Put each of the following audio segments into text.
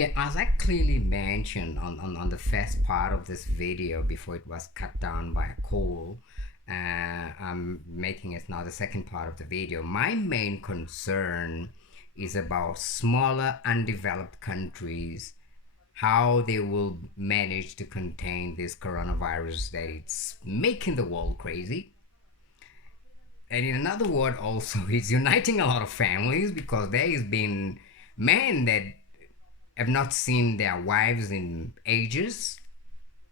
Yeah, as I clearly mentioned on the first part of this video before it was cut down by a call, I'm making it now the second part of the video. My main concern is about smaller undeveloped countries, how they will manage to contain this coronavirus that it's making the world crazy. And in another word, also, it's uniting a lot of families because there has been men that have not seen their wives in ages.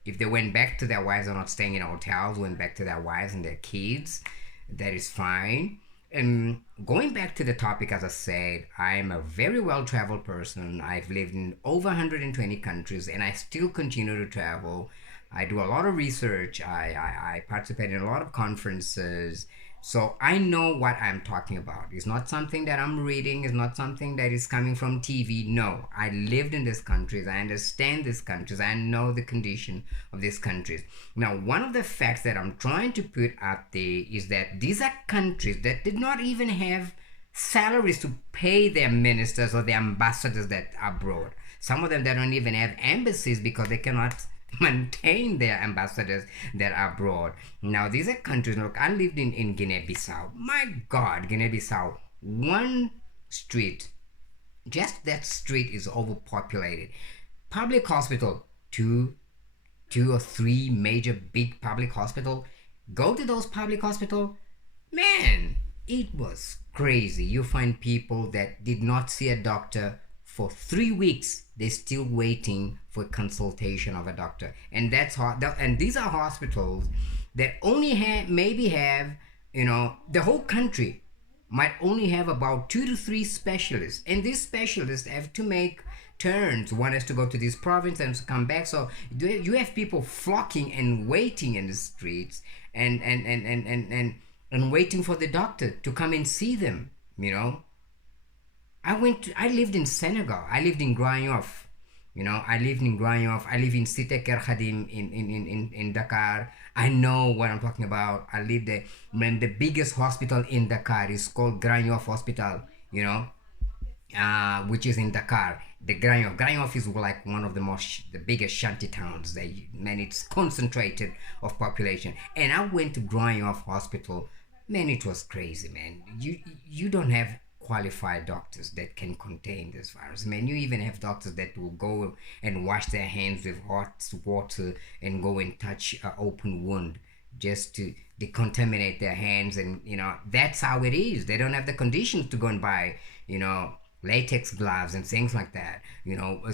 If they went back to their wives or not staying in hotels, went back to their wives and their kids, that is fine. And going back to the topic, as I said, I'm a very well traveled person. I've lived in over 120 countries and I still continue to travel. I do a lot of research. I participate in a lot of conferences. So I know what I'm talking about. It's not something that I'm reading. It's not something that is coming from TV. No, I lived in these countries. I understand these countries. I know the condition of these countries. Now, one of the facts that I'm trying to put out there is that these are countries that did not even have salaries to pay their ministers or their ambassadors that are abroad. Some of them they don't even have embassies because they cannot maintain their ambassadors that are abroad. Now, these are countries. Look, I lived in Guinea-Bissau. My God, Guinea-Bissau. One street, just that street is overpopulated. Public hospital, two or three major big public hospital. Go to those public hospital, man, it was crazy. You find people that did not see a doctor for 3 weeks. They're still waiting for consultation of a doctor, and that's how. And these are hospitals that only have maybe have the whole country might only have about 2 to 3 specialists, and these specialists have to make turns. One has to go to this province and to come back. So you have people flocking and waiting in the streets and waiting for the doctor to come and see them. You know, I lived in Senegal. I lived in Grand Yoff. I lived in Grand Yoff. I live in Cité Ker Khadim in Dakar. I know what I'm talking about. I live there. Man, the biggest hospital in Dakar is called Grand Yoff Hospital, which is in Dakar. The Grand Yoff. Grand Yoff is like one of the biggest shanty towns. Man, it's concentrated of population. And I went to Grand Yoff Hospital. Man, it was crazy, man. You don't have qualified doctors that can contain this virus. Man, you even have doctors that will go and wash their hands with hot water and go and touch an open wound just to decontaminate their hands. And that's how it is. They don't have the conditions to go and buy latex gloves and things like that.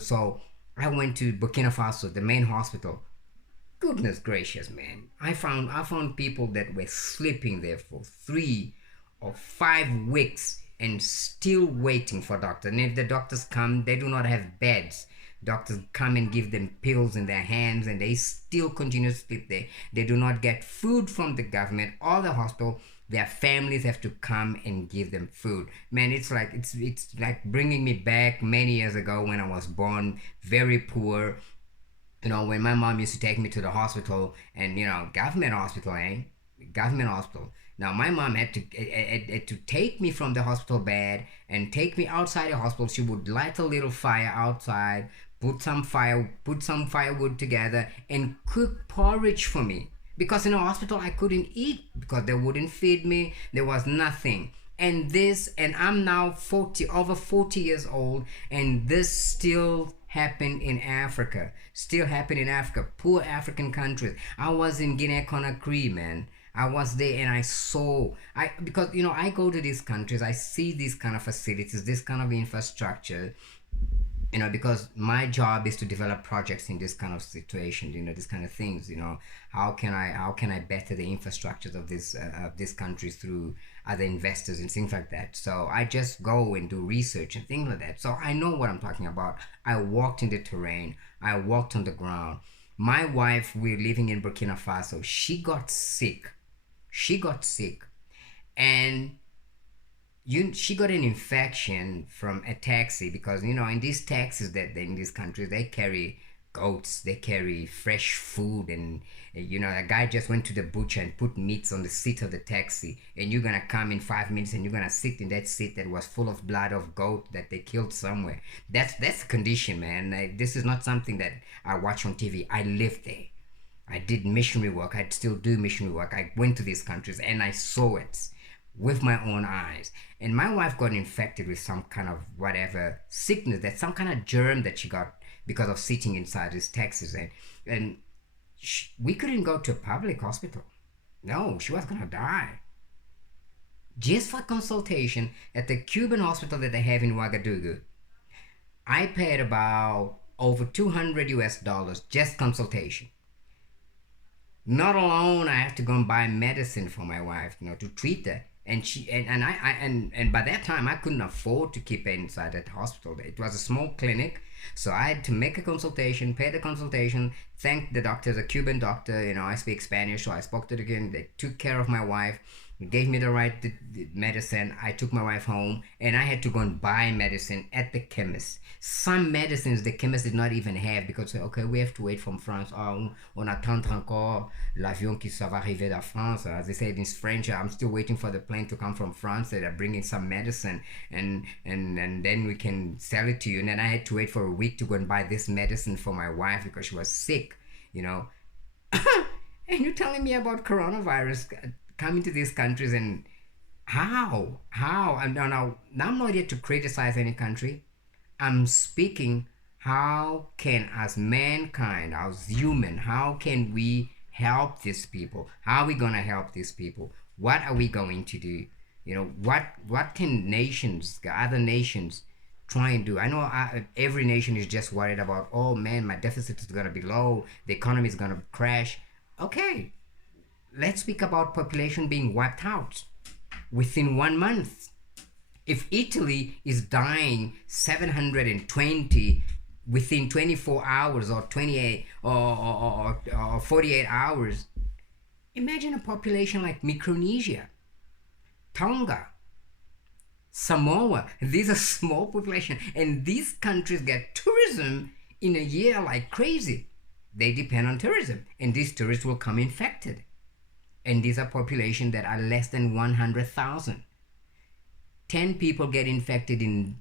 So I went to Burkina Faso, the main hospital. Goodness gracious, man. I found people that were sleeping there for 3 or 5 weeks and still waiting for doctors. And if the doctors come, they do not have beds. Doctors come and give them pills in their hands and they still continue to sleep there. They do not get food from the government or the hospital. Their families have to come and give them food. Man, it's like bringing me back many years ago when I was born, very poor. When my mom used to take me to the hospital, and government hospital, government hospital. Now my mom had to take me from the hospital bed and take me outside the hospital. She would light a little fire outside, put some firewood together, and cook porridge for me. Because in the hospital I couldn't eat because they wouldn't feed me. There was nothing. And I'm now over 40 years old, and this still happened in Africa. Still happened in Africa. Poor African countries. I was in Guinea Conakry, man. I was there and I saw because I go to these countries, I see these kind of facilities, this kind of infrastructure, because my job is to develop projects in this kind of situation, this kind of things. How can I better the infrastructures of these countries through other investors and things like that. So I just go and do research and things like that. So I know what I'm talking about. I walked in the terrain. I walked on the ground. My wife, we're living in Burkina Faso. She got sick. And she got an infection from a taxi because in these taxis that in these countries they carry goats. They carry fresh food, and you know, a guy just went to the butcher and put meats on the seat of the taxi, and you're gonna come in 5 minutes and you're gonna sit in that seat that was full of blood of goat that they killed somewhere. That's the condition, man. This is not something that I watch on TV. I lived there. I did missionary work. I still do missionary work. I went to these countries and I saw it with my own eyes. And my wife got infected with some kind of whatever sickness, that some kind of germ that she got because of sitting inside these taxis. And we couldn't go to a public hospital. No, she was gonna die. Just for consultation at the Cuban hospital that they have in Ouagadougou, I paid about over $200 just consultation. Not alone, I have to go and buy medicine for my wife, you know, to treat her. And she and by that time I couldn't afford to keep her inside that hospital. It was a small clinic, so I had to make a consultation, pay the consultation, thank the doctor, the Cuban doctor. You know, I speak Spanish, so I spoke to the Cuban. They took care of my wife, gave me the right medicine. I took my wife home, and I had to go and buy medicine at the chemist. Some medicines the chemist did not even have because, okay, we have to wait from France. Oh, on attend encore l'avion qui va arriver de France. As they said in French, I'm still waiting for the plane to come from France. They're bringing some medicine, and then we can sell it to you. And then I had to wait for a week to go and buy this medicine for my wife because she was sick, you know. And you're telling me about coronavirus coming to these countries, and how? And now I'm not here to criticize any country. I'm speaking, how can, as mankind, as human, how can we help these people? How are we gonna help these people? What are we going to do? You know, what can nations, other nations, try and do? I know every nation is just worried about, oh man, my deficit is gonna be low, the economy is gonna crash. Okay, let's speak about population being wiped out within 1 month. If Italy is dying 720 within 24 hours or 28 or 48 hours, imagine a population like Micronesia, Tonga, Samoa. These are small population, and these countries get tourism in a year like crazy. They depend on tourism, and these tourists will come infected. And these are populations that are less than 100,000. 10 people get infected in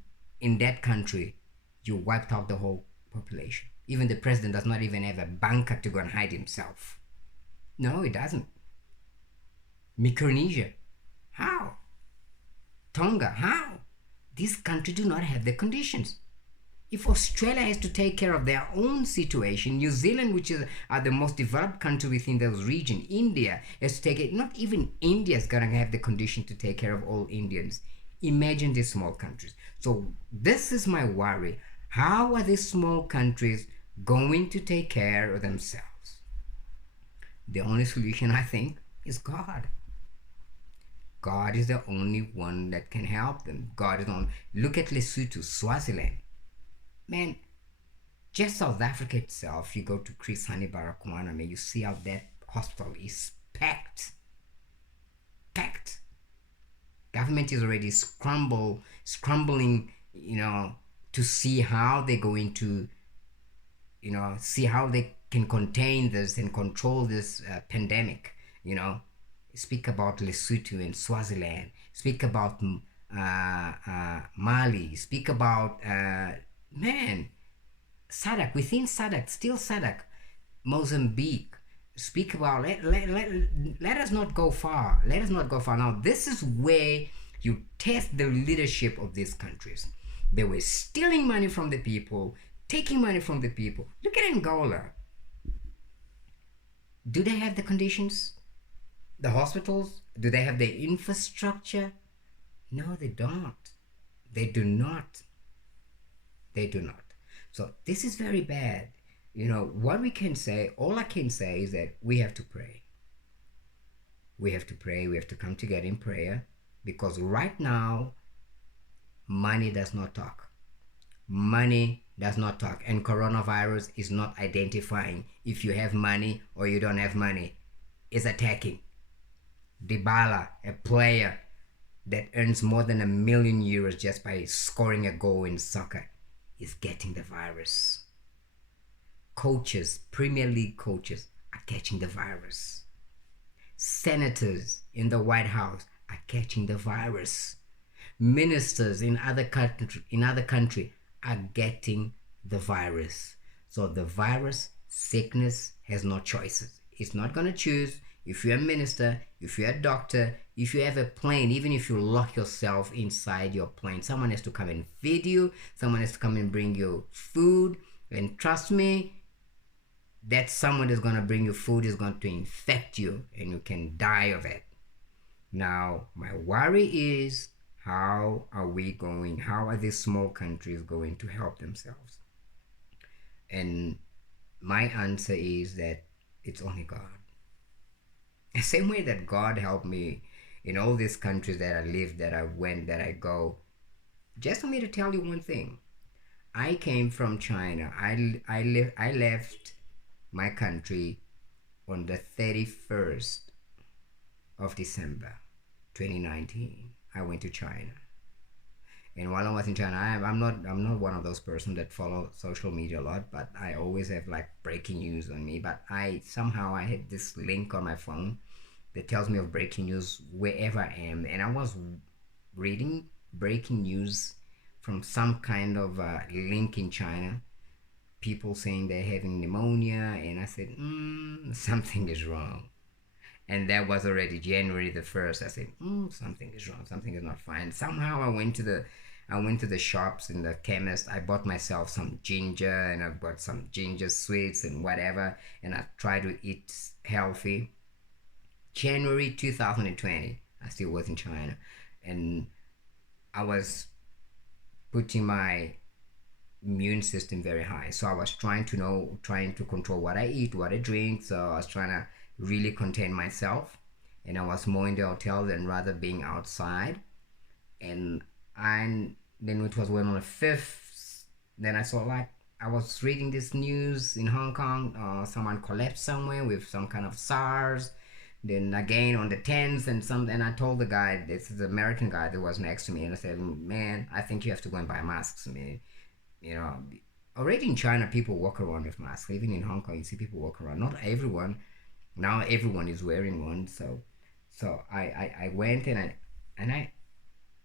that country, you wiped out the whole population. Even the president does not even have a bunker to go and hide himself. No, he doesn't. Micronesia, how? Tonga, how? These countries do not have the conditions. If Australia has to take care of their own situation, New Zealand, which are the most developed country within those regions, India has to take it. Not even India is going to have the condition to take care of all Indians. Imagine these small countries. So this is my worry. How are these small countries going to take care of themselves? The only solution, I think, is God. God is the only one that can help them. God is on. Look at Lesotho, Swaziland. Man, just South Africa itself, you go to Chris Hani Baragwanath, man, you see how that hospital is packed. Government is already scrambling, you know, to see how they're going to, you know, see how they can contain this and control this pandemic, you know. Speak about Lesotho and Swaziland. Speak about Mali. Speak about, SADC, within SADC, still SADC, Mozambique. Speak about, let us not go far. Let us not go far. Now, this is where you test the leadership of these countries. They were stealing money from the people, taking money from the people. Look at Angola. Do they have the conditions? The hospitals? Do they have the infrastructure? No, they don't. They do not. They do not. So this is very bad. You know, what we can say, all I can say is that we have to pray. We have to pray. We have to come together in prayer, because right now, money does not talk. Money does not talk. And coronavirus is not identifying if you have money or you don't have money. It's attacking. Dybala, a player that earns more than €1 million just by scoring a goal in soccer, is getting the virus. coaches, Premier League coaches, are catching the virus. Senators in the White House are catching the virus. Ministers in other country are getting the virus. So the virus sickness has no choices. It's not going to choose. If you're a minister, if you're a doctor, if you have a plane, even if you lock yourself inside your plane, someone has to come and feed you, someone has to come and bring you food. And trust me, that someone is going to bring you food is going to infect you and you can die of it. Now, my worry is, how are these small countries going to help themselves? And my answer is that it's only God. The same way that God helped me in all these countries that I lived, that I went, that I go. Just for me to tell you one thing, I came from China. I left my country on the 31st of December 2019. I went to China. And while I was in China, I'm not one of those persons that follow social media a lot, but I always have like breaking news on me. But I had this link on my phone that tells me of breaking news wherever I am, and I was reading breaking news from some kind of link in China. People saying they're having pneumonia, and I said, something is wrong. And that was already January the 1st. I said, something is wrong. Something is not fine. Somehow I went to the shops in the chemist. I bought myself some ginger, and I bought some ginger sweets and whatever. And I tried to eat healthy. January 2020, I still was in China. And I was putting my immune system very high. So I was trying to control what I eat, what I drink. So I was trying to really contain myself, and I was more in the hotel than rather being outside. And then it was when on the 5th, then I saw, like, I was reading this news in Hong Kong, someone collapsed somewhere with some kind of SARS. Then again on the 10th, and I told the guy, this is the American guy that was next to me, and I said, man, I think you have to go and buy masks. I mean, already in China people walk around with masks. Even in Hong Kong you see people walk around. Not everyone. Now everyone is wearing one. So I went, and I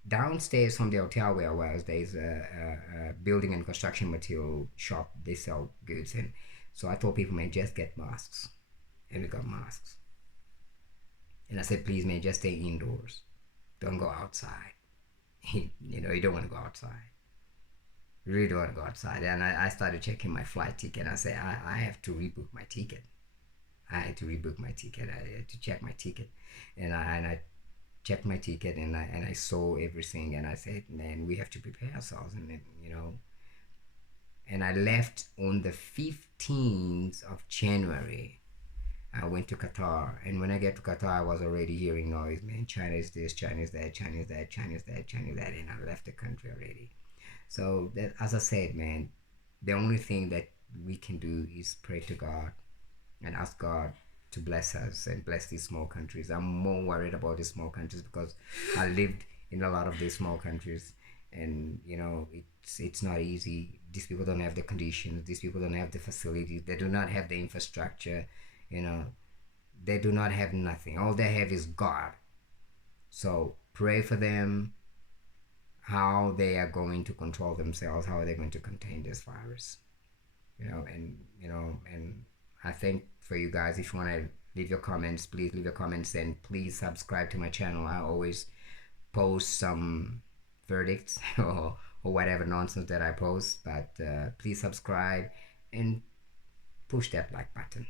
downstairs from the hotel where I was, there's a building and construction material shop. They sell goods, and so I told people, man, just get masks. And we got masks. And I said, please, man, just stay indoors. Don't go outside. You don't want to go outside. You really don't want to go outside. And I started checking my flight ticket. And I said, I have to rebook my ticket. I had to rebook my ticket. I had to check my ticket. And I checked my ticket, and I saw everything. And I said, man, we have to prepare ourselves. And then, and I left on the 15th of January. I went to Qatar, and when I get to Qatar, I was already hearing noise, man. China is this, China is that, China is that, China is that, China is that, and I left the country already. So that, as I said, man, the only thing that we can do is pray to God and ask God to bless us and bless these small countries. I'm more worried about these small countries because I lived in a lot of these small countries, and it's not easy. These people don't have the conditions. These people don't have the facilities. They do not have the infrastructure. They do not have nothing. All they have is God. So pray for them, how they are going to control themselves, how are they going to contain this virus. And I think for you guys, if you want to leave your comments, please leave your comments, and please subscribe to my channel. I always post some verdicts or whatever nonsense that I post, but please subscribe and push that like button.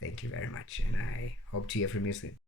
Thank you very much, and I hope to hear from you soon.